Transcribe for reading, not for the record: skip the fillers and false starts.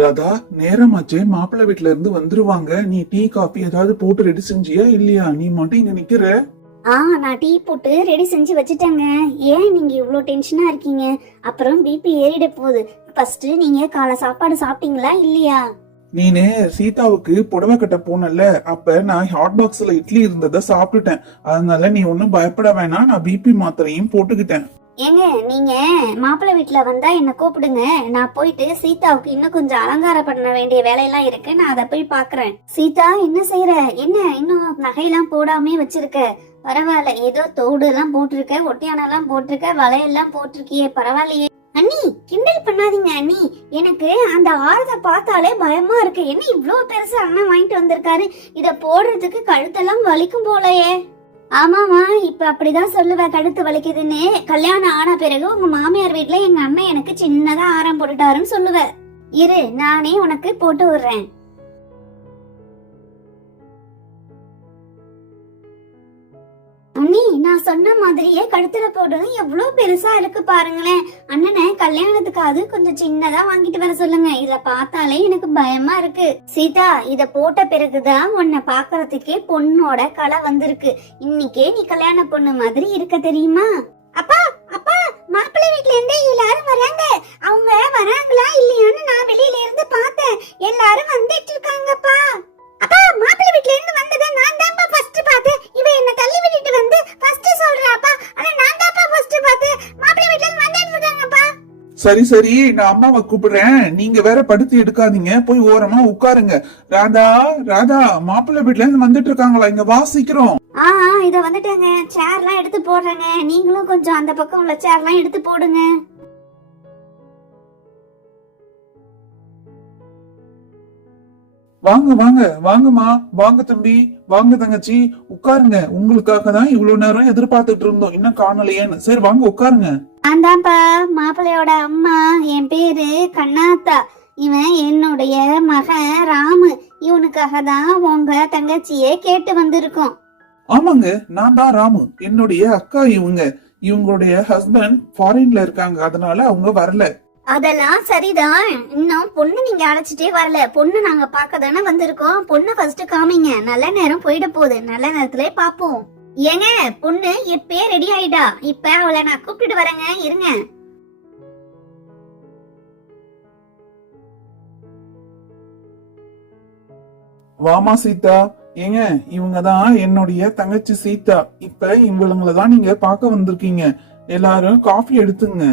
ராதா, நேரமாச்சே, மாப்பிள்ளை வீட்டுல இருந்து வந்துருவாங்க. நீ டீ காபி ஏதாவது போட்டு ரெடி செஞ்சியா இல்லையா? நீ மட்டும் இங்க நிக்கிற. நான் டீ போட்டு ரெடி செஞ்சு வச்சுட்டேங்க. ஏன் நீங்க இவ்ளோ டென்ஷனா இருக்கீங்க? அப்புறம் பிபி ஏறிட போகுது. ஃபர்ஸ்ட் நீங்க காலை சாப்பாடு சாப்பிட்டீங்களா இல்லையா? நீனே சீதாவுக்கு புடவை கட்ட போனல, அப்ப நான் ஹாட் பாக்ஸ்ல இட்லி இருந்ததை சாப்பிட்டுட்டேன். அதனால நீ ஒன்னும் பயப்பட வேணாம், நான் பிபி மாத்திரையும் போட்டுக்கிட்டேன். ஏங்க, நீங்க மாப்பிள்ளை வீட்டுல வந்தா என்ன கூப்பிடுங்க. நான் போயிட்டு சீதாவுக்கு இன்னும் கொஞ்சம் அலங்காரம் பண்ண வேண்டிய வேலையெல்லாம் இருக்கு, நான் அதை போய் பாக்குறேன். சீதா, என்ன செய்யற? என்ன இன்னும் நகையெல்லாம் போடாமே வச்சிருக்க? பரவாயில்ல, ஏதோ தோடு எல்லாம் போட்டிருக்க, ஒட்டியானம் எல்லாம் போட்டிருக்க, வளையெல்லாம் போட்டிருக்கியே, பரவாயில்லையே. அண்ணி, கிண்டல் பண்ணாதீங்க அண்ணி. எனக்கு அந்த ஆரத்தை பார்த்தாலே பயமா இருக்கு. என்ன இவ்வளவு பெருசா அண்ணன் வாங்கிட்டு வந்திருக்காரு, இத போடுறதுக்கு கழுத்தெல்லாம் வலிக்கும் போலயே. ஆமாமா, இப்ப அப்படிதான் சொல்லுவேன், கழுத்து வலிக்குதுன்னு. கல்யாணம் ஆன பிறகு உங்க மாமியார் வீட்டுல எங்க அண்ணன் எனக்கு சின்னதா ஆரம் போட்டுட்டாருன்னு சொல்லுவேன். இரு, நானே உனக்கு போட்டு விடுறேன். அண்ணி, நான் சொன்ன மாதிரியே கழுத்துல போடுறது எவ்வளவு பெருசா இருக்கு பாருங்களேன். அண்ணனை கல்யாணத்துக்கு அது கொஞ்சம் சின்னதா வாங்கிட்டு வர சொல்லுங்க. இத பார்த்தாலே எனக்கு பயமா இருக்கு. சீதா, இத போட்ட பிறகுதான் உன்னை பாக்குறதுக்கே பொண்ணோட கலை வந்திருக்கு. இன்னைக்கே நீ கல்யாண பொண்ணு மாதிரி இருக்க, தெரியுமா? அப்பா, அப்பா, மாப்பிள்ளை வீட்டுல இருந்து எல்லாரும் வராங்க. அவங்க வராங்களா இல்லையான்னு நான் வெளியில இருந்து பார்த்தேன். எல்லாரும் வந்துட்டு இருக்காங்கப்பா. அப்பா, மாப்பிள்ளை வீட்டுல இருந்து வந்ததை நான் தான்ப்பா ஃபர்ஸ்ட் பார்த்தேன். இவ என்ன தள்ளி விட்டுட்டு வந்து ஃபர்ஸ்ட் சொல்றாப்பா. ஆனா நான் தான்ப்பா ஃபர்ஸ்ட் பார்த்தேன். மாப்பிள்ளை வீட்டுல இருந்து வந்துட்டு இருக்காங்கப்பா. சரி சரி, நான் அம்மாவை கூப்பிடுறேன். நீங்க வேற படுத்து எடுக்காதீங்க, போய் ஓரமா உட்காருங்க. ராதா, ராதா, மாப்பிள்ளை வீட்டுல இருந்து வந்துட்டு இருக்காங்களா? இங்க வா சீக்கிரம். இத வந்துட்டேங்க. சேர்லாம் எடுத்து போடுறேங்க. நீங்களும் கொஞ்சம் அந்த பக்கம் உள்ள சேர்லாம் எடுத்து போடுங்க. வாங்க வாங்க, வாங்கம்மா, வாங்க தம்பி, வாங்க தங்கச்சி, உட்காருங்க. உங்களுக்காக தான் இவ்வளவு நேரம் எதிர்பார்த்துட்டு இருந்தோம், இன்னும் காணலையேன்னு. சரி வாங்க உட்காருங்க. அந்தான்ப்பா மாப்பிள்ளையோட அம்மா. என் பேரு கண்ணாத்தா. இவன் என்னுடைய மகன் ராமு. இவனுக்காக தான் உங்க தங்கச்சியே கேட்டு வந்திருக்கோம். ஆமாங்க, நான் தான் ராமு. என்னுடைய அக்கா இவங்க. இவங்களுடைய ஹஸ்பண்ட் ஃபாரின்ல இருக்காங்க, அதனால அவங்க வரல. அதெல்லாம் சரிதான். இன்னும் பொண்ணு நீங்க அழைச்சிட்டே வரல. பொண்ணு நாங்க பார்க்க தானே வந்திருக்கோம். பொண்ணு ஃபர்ஸ்ட் காமிங்க. நல்ல நேரம் போயிட போகுது, நல்ல நேரத்திலே பாப்போம். ஏங்க, பொண்ணு இப்பயே ரெடி ஆயிட்டா. இப்ப அவளை நான் கூப்பிட்டு வரேங்க, இருங்க. வாமா சீதா. ஏங்க, இவங்கதான் என்னுடைய தங்கச்சி சீதா. இப்ப இவங்களதான் நீங்க பார்க்க வந்திருக்கீங்க. எல்லாரும் காஃபி எடுத்துங்க.